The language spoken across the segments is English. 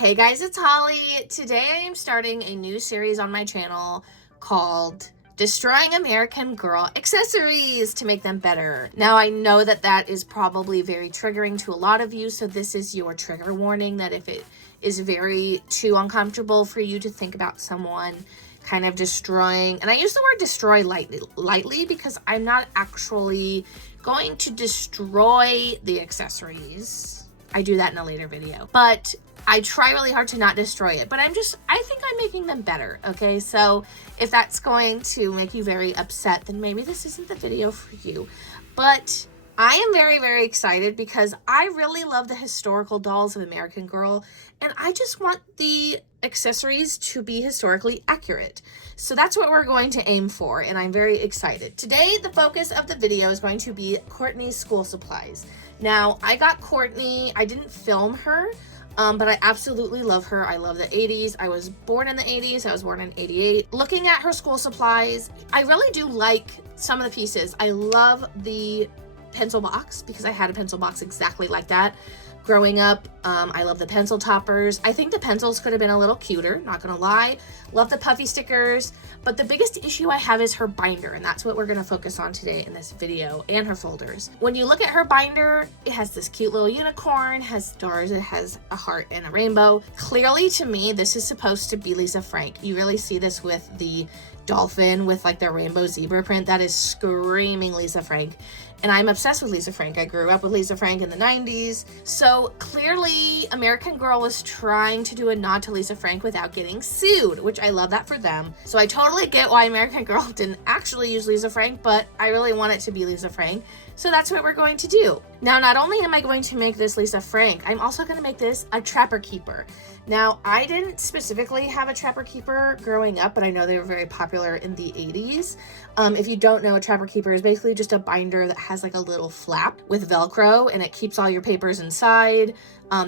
Hey guys, it's Holly. Today I am starting a new series on my channel called Destroying American Girl Accessories to make them better. Now I know that that is probably very triggering to a lot of you, so this is your trigger warning that if it is very too uncomfortable for you to think about someone kind of destroying, and I use the word destroy lightly because I'm not actually going to destroy the accessories. I do that in a later video, but I try really hard to not destroy it, but I think I'm making them better, okay? So if that's going to make you very upset, then maybe this isn't the video for you. But I am very, very excited because I really love the historical dolls of American Girl, and I just want the accessories to be historically accurate. So that's what we're going to aim for, and I'm very excited. Today, the focus of the video is going to be Courtney's school supplies. Now, I got Courtney, I didn't film her, but I absolutely love her. I love the 80s. I was born in the 80s. I was born in 88. Looking at her school supplies, I really do like some of the pieces. I love the pencil box because I had a pencil box exactly like that growing up. I love the pencil toppers. I think the pencils could have been a little cuter, not gonna lie. Love the puffy stickers, but the biggest issue I have is her binder, and that's what we're gonna focus on today in this video, and her folders. When you look at her binder, it has this cute little unicorn, has stars, it has a heart and a rainbow. Clearly to me, this is supposed to be Lisa Frank. You really see this with the dolphin with like the rainbow zebra print. That is screaming Lisa Frank. And I'm obsessed with Lisa Frank. I grew up with Lisa Frank in the 90s. So clearly American Girl was trying to do a nod to Lisa Frank without getting sued, which I love that for them. So I totally get why American Girl didn't actually use Lisa Frank, but I really want it to be Lisa Frank. So that's what we're going to do. Now, not only am I going to make this Lisa Frank, I'm also going to make this a Trapper Keeper. Now, I didn't specifically have a Trapper Keeper growing up, but I know they were very popular in the 80s. If you don't know, a Trapper Keeper is basically just a binder that has like a little flap with Velcro, and it keeps all your papers inside.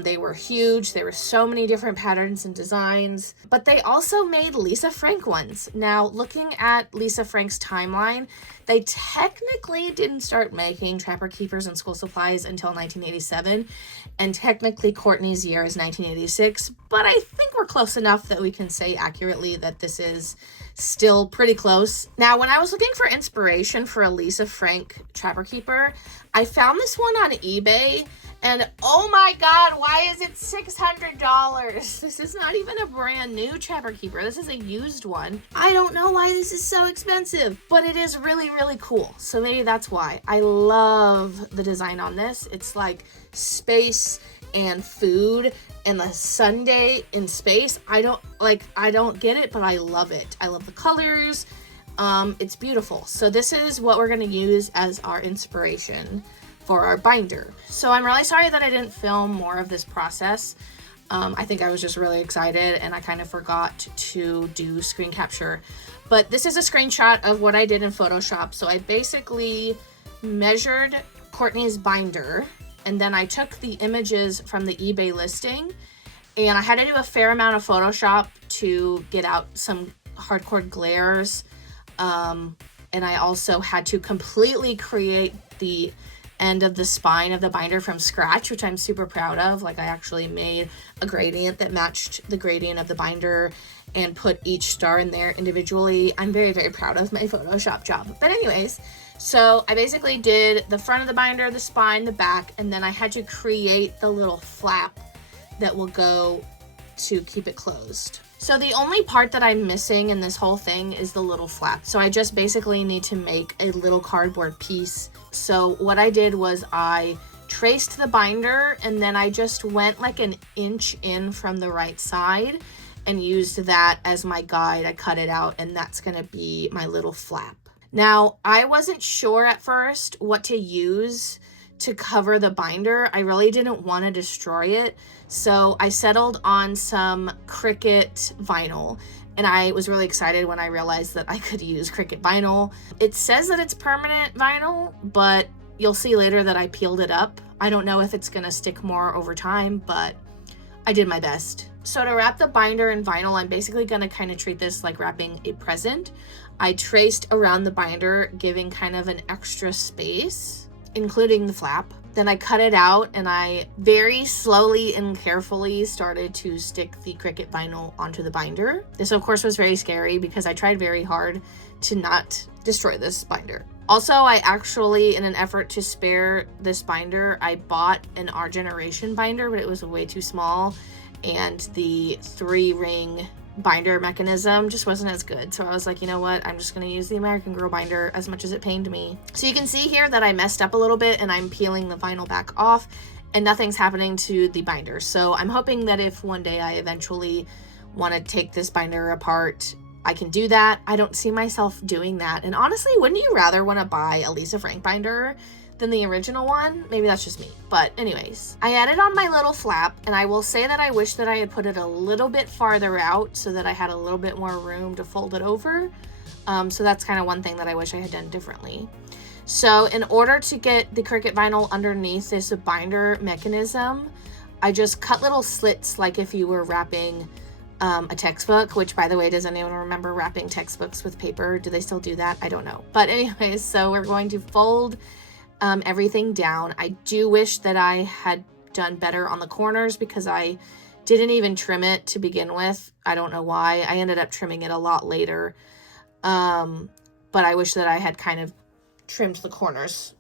They were huge. There were so many different patterns and designs, but they also made Lisa Frank ones. Now, looking at Lisa Frank's timeline, they technically didn't start making Trapper Keepers and school supplies until 1987, and technically Courtney's year is 1986, but I think we're close enough that we can say accurately that this is still pretty close. Now, when I was looking for inspiration for a Lisa Frank Trapper Keeper, I found this one on eBay, and oh my god, why is it $600? This is not even a brand new Trapper Keeper. This is a used one. I don't know why this is so expensive, but it is really, really cool. So maybe that's why. I love the design on this. It's like space and food and the sundae in space. I don't get it, but I love it. I love the colors. It's beautiful. So this is what we're gonna use as our inspiration for our binder. So I'm really sorry that I didn't film more of this process. I think I was just really excited and I kind of forgot to do screen capture. But this is a screenshot of what I did in Photoshop. So I basically measured Courtney's binder, and then I took the images from the eBay listing, and I had to do a fair amount of Photoshop to get out some hardcore glares. And I also had to completely create the end of the spine of the binder from scratch, which I'm super proud of. Like, I actually made a gradient that matched the gradient of the binder and put each star in there individually. I'm very, very proud of my Photoshop job. But anyways, so I basically did the front of the binder, the spine, the back, and then I had to create the little flap that will go to keep it closed. So the only part that I'm missing in this whole thing is the little flap. So I just basically need to make a little cardboard piece. So what I did was I traced the binder, and then I just went like an inch in from the right side and used that as my guide. I cut it out, and that's gonna be my little flap. Now, I wasn't sure at first what to use to cover the binder. I really didn't want to destroy it, so I settled on some Cricut vinyl, and I was really excited when I realized that I could use Cricut vinyl. It says that it's permanent vinyl, but you'll see later that I peeled it up. I don't know if it's gonna stick more over time, but I did my best. So to wrap the binder in vinyl, I'm basically gonna kind of treat this like wrapping a present. I traced around the binder, giving kind of an extra space. including the flap. Then I cut it out and I very slowly and carefully started to stick the Cricut vinyl onto the binder. This of course was very scary because I tried very hard to not destroy this binder. Also, I actually, in an effort to spare this binder, I bought an Our Generation binder, but it was way too small, and the 3-ring binder mechanism just wasn't as good. So I was like, you know what, I'm just going to use the American Girl binder as much as it pained me. So you can see here that I messed up a little bit and I'm peeling the vinyl back off and nothing's happening to the binder. So I'm hoping that if one day I eventually want to take this binder apart, I can do that. I don't see myself doing that. And honestly, wouldn't you rather want to buy a Lisa Frank binder than the original one? Maybe that's just me. But anyways, I added on my little flap, and I will say that I wish that I had put it a little bit farther out so that I had a little bit more room to fold it over. So that's kind of one thing that I wish I had done differently. So in order to get the Cricut vinyl underneath this binder mechanism, I just cut little slits like if you were wrapping a textbook, which by the way, does anyone remember wrapping textbooks with paper? Do they still do that? I don't know. But anyways, so we're going to fold everything down. I do wish that I had done better on the corners because I didn't even trim it to begin with. I don't know why. I ended up trimming it a lot later. But I wish that I had kind of trimmed the corners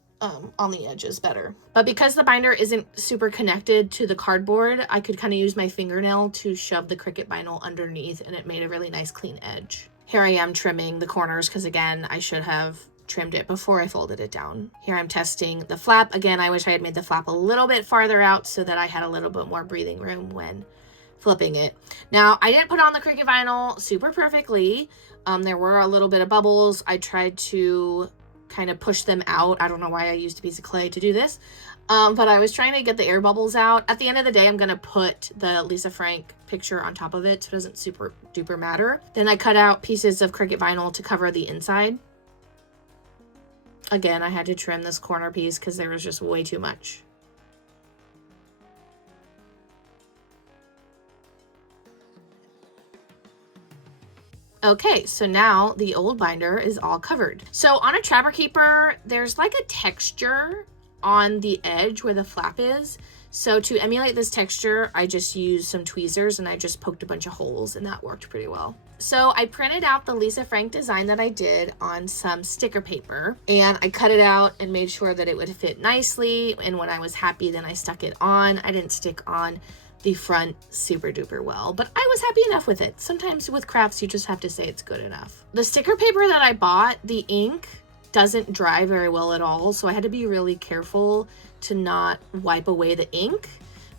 on the edges better. But because the binder isn't super connected to the cardboard, I could kind of use my fingernail to shove the Cricut vinyl underneath, and it made a really nice clean edge. Here I am trimming the corners because again, I should have trimmed it before I folded it down. Here I'm testing the flap. Again, I wish I had made the flap a little bit farther out so that I had a little bit more breathing room when flipping it. Now, I didn't put on the Cricut vinyl super perfectly. There were a little bit of bubbles. I tried to kind of push them out. I don't know why I used a piece of clay to do this, but I was trying to get the air bubbles out. At the end of the day, I'm going to put the Lisa Frank picture on top of it so it doesn't super duper matter. Then I cut out pieces of Cricut vinyl to cover the inside. Again, I had to trim this corner piece because there was just way too much. Okay, so now the old binder is all covered. So on a Trapper Keeper, there's like a texture on the edge where the flap is. So to emulate this texture, I just used some tweezers and I just poked a bunch of holes, and that worked pretty well. So I printed out the Lisa Frank design that I did on some sticker paper, and I cut it out and made sure that it would fit nicely. And when I was happy, then I stuck it on. I didn't stick on the front super duper well, but I was happy enough with it. Sometimes with crafts, you just have to say it's good enough. The sticker paper that I bought, the ink doesn't dry very well at all, so I had to be really careful to not wipe away the ink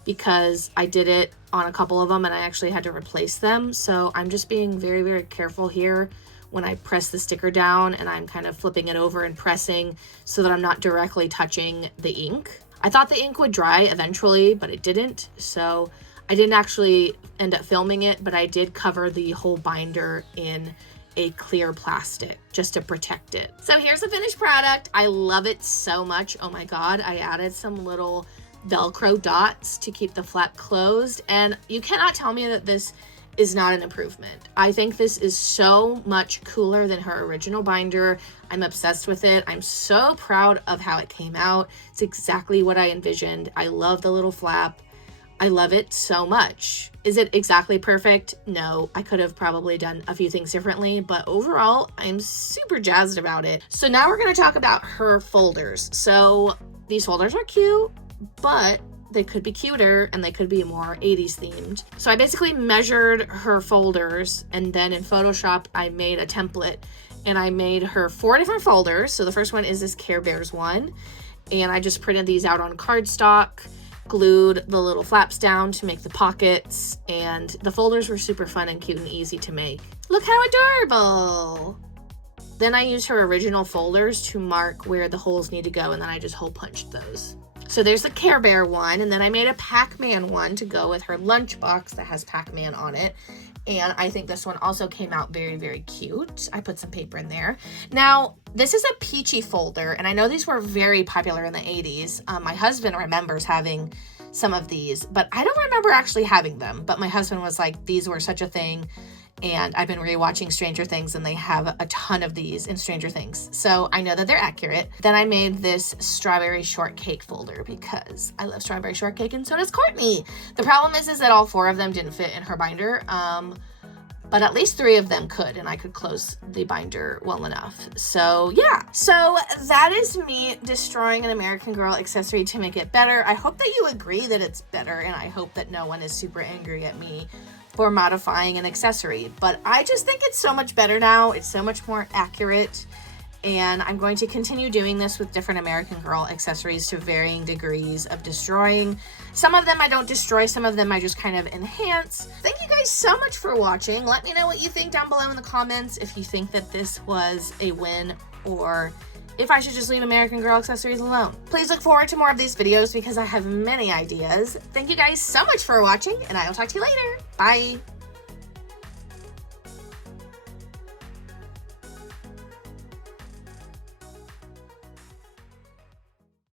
because I did it on a couple of them and I actually had to replace them. So I'm just being very, very careful here when I press the sticker down, and I'm kind of flipping it over and pressing so that I'm not directly touching the ink. I thought the ink would dry eventually, but it didn't. So I didn't actually end up filming it, but I did cover the whole binder in a clear plastic just to protect it. So here's the finished product. I love it so much. Oh my God, I added some little Velcro dots to keep the flap closed, and you cannot tell me that this is not an improvement. I think this is so much cooler than her original binder. I'm obsessed with it. I'm so proud of how it came out. It's exactly what I envisioned. I love the little flap. I love it so much. Is it exactly perfect? No, I could have probably done a few things differently, but overall, I'm super jazzed about it. So now we're gonna talk about her folders. So these folders are cute, but they could be cuter and they could be more 80s themed. So I basically measured her folders, and then in Photoshop, I made a template and I made her 4 different folders. So the first one is this Care Bears one, and I just printed these out on cardstock, glued the little flaps down to make the pockets, and the folders were super fun and cute and easy to make. Look how adorable. Then I used her original folders to mark where the holes need to go, and then I just hole punched those. So there's the Care Bear one, and then I made a Pac-Man one to go with her lunchbox that has Pac-Man on it. And I think this one also came out very, very cute. I put some paper in there. Now, this is a peachy folder, and I know these were very popular in the 80s. My husband remembers having some of these, but I don't remember actually having them. But my husband was like, these were such a thing. and I've been rewatching Stranger Things, and they have a ton of these in Stranger Things. So I know that they're accurate. Then I made this strawberry shortcake folder because I love strawberry shortcake, and so does Courtney. The problem is that all 4 of them didn't fit in her binder. But at least 3 of them could, and I could close the binder well enough. So yeah, so that is me destroying an American Girl accessory to make it better. I hope that you agree that it's better, and I hope that no one is super angry at me for modifying an accessory. But I just think it's so much better now. It's so much more accurate. And I'm going to continue doing this with different American Girl accessories to varying degrees of destroying. Some of them I don't destroy, some of them I just kind of enhance. Thank you guys so much for watching. Let me know what you think down below in the comments, if you think that this was a win or if I should just leave American Girl accessories alone. Please look forward to more of these videos because I have many ideas. Thank you guys so much for watching, and I will talk to you later. Bye.